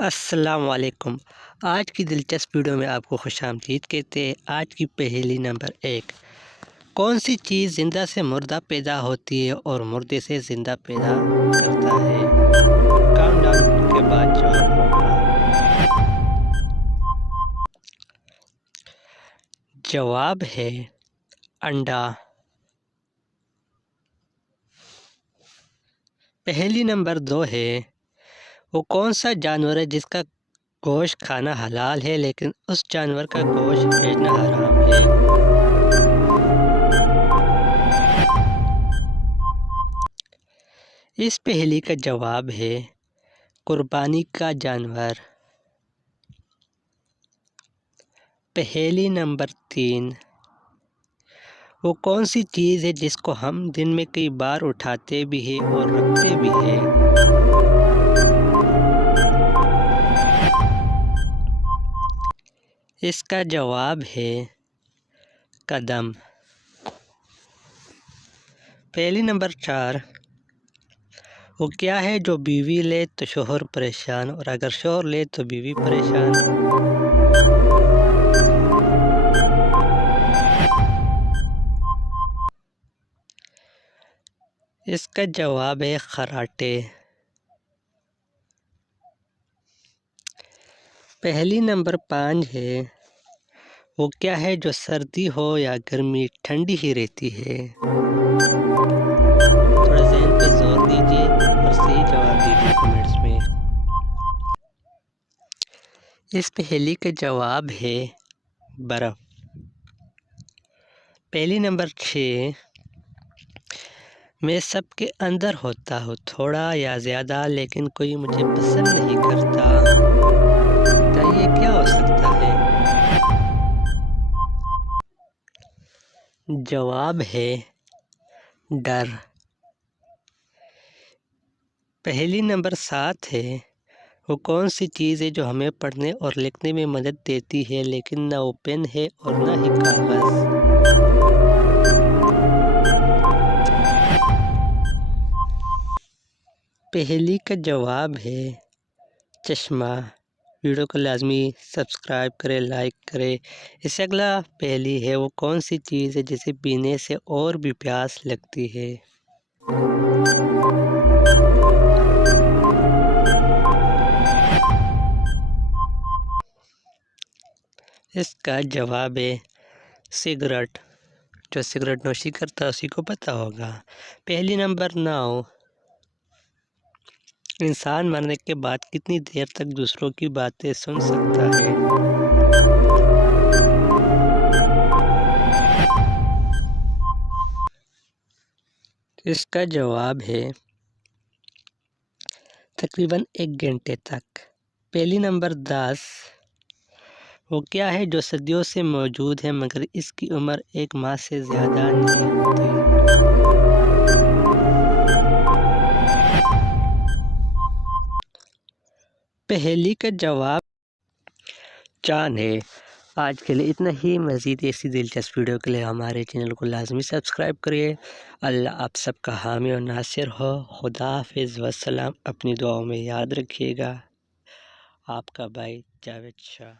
السلام علیکم۔ آج کی دلچسپ ویڈیو میں آپ کو خوش آمدید کہتے ہیں۔ آج کی پہیلی نمبر 1، کون سی چیز زندہ سے مردہ پیدا ہوتی ہے اور مردے سے زندہ پیدا کرتا ہے؟ کاؤنٹ ڈاؤن کے بعد جواب ہوگا۔ جواب ہے انڈا۔ پہیلی نمبر 2 ہے، وہ کون سا جانور ہے جس کا گوشت کھانا حلال ہے لیکن اس جانور کا گوشت بیچنا حرام ہے؟ اس پہیلی کا جواب ہے قربانی کا جانور۔ پہیلی نمبر 3، وہ کون سی چیز ہے جس کو ہم دن میں کئی بار اٹھاتے بھی ہیں اور رکھتے بھی ہیں؟ اس کا جواب ہے قدم۔ پہلی نمبر 4، وہ کیا ہے جو بیوی لے تو شوہر پریشان اور اگر شوہر لے تو بیوی پریشان؟ اس کا جواب ہے خراٹے۔ پہلی نمبر 5 ہے، وہ کیا ہے جو سردی ہو یا گرمی ٹھنڈی ہی رہتی ہے؟ تھوڑا ذہن پہ زور دیجیے اور صحیح جواب دیجیے کمنٹس میں۔ اس پہیلی کا جواب ہے برف۔ پہلی نمبر 6، میں سب کے اندر ہوتا ہوں تھوڑا یا زیادہ لیکن کوئی مجھے پسند نہیں کرتا، بتائیے کیا ہو سکتا ہے؟ جواب ہے ڈر۔ پہلی نمبر 7 ہے، وہ کون سی چیز ہے جو ہمیں پڑھنے اور لکھنے میں مدد دیتی ہے لیکن نہ وہ پین ہے اور نہ ہی کاغذ؟ پہیلی کا جواب ہے چشمہ۔ ویڈیو کو لازمی سبسکرائب کرے، لائک کرے۔ اس سے اگلا پہیلی ہے، وہ کون سی چیز ہے جسے پینے سے اور بھی پیاس لگتی ہے؟ اس کا جواب ہے سگریٹ۔ جو سگریٹ نوشی کرتا ہے اسی کو پتہ ہوگا۔ پہلی نمبر 9، انسان مرنے کے بعد کتنی دیر تک دوسروں کی باتیں سن سکتا ہے؟ اس کا جواب ہے تقریباً 1 گھنٹے تک۔ پہلی نمبر 10، وہ کیا ہے جو صدیوں سے موجود ہے مگر اس کی عمر 1 ماہ سے زیادہ نہیں ہوتی؟ پہیلی کا جواب چاند ہے۔ آج کے لیے اتنا ہی۔ مزید ایسی دلچسپ ویڈیو کے لیے ہمارے چینل کو لازمی سبسکرائب کریے۔ اللہ آپ سب کا حامی اور ناصر ہو۔ خدا حافظ والسلام۔ اپنی دعاؤں میں یاد رکھیے گا۔ آپ کا بھائی جاوید شاہ۔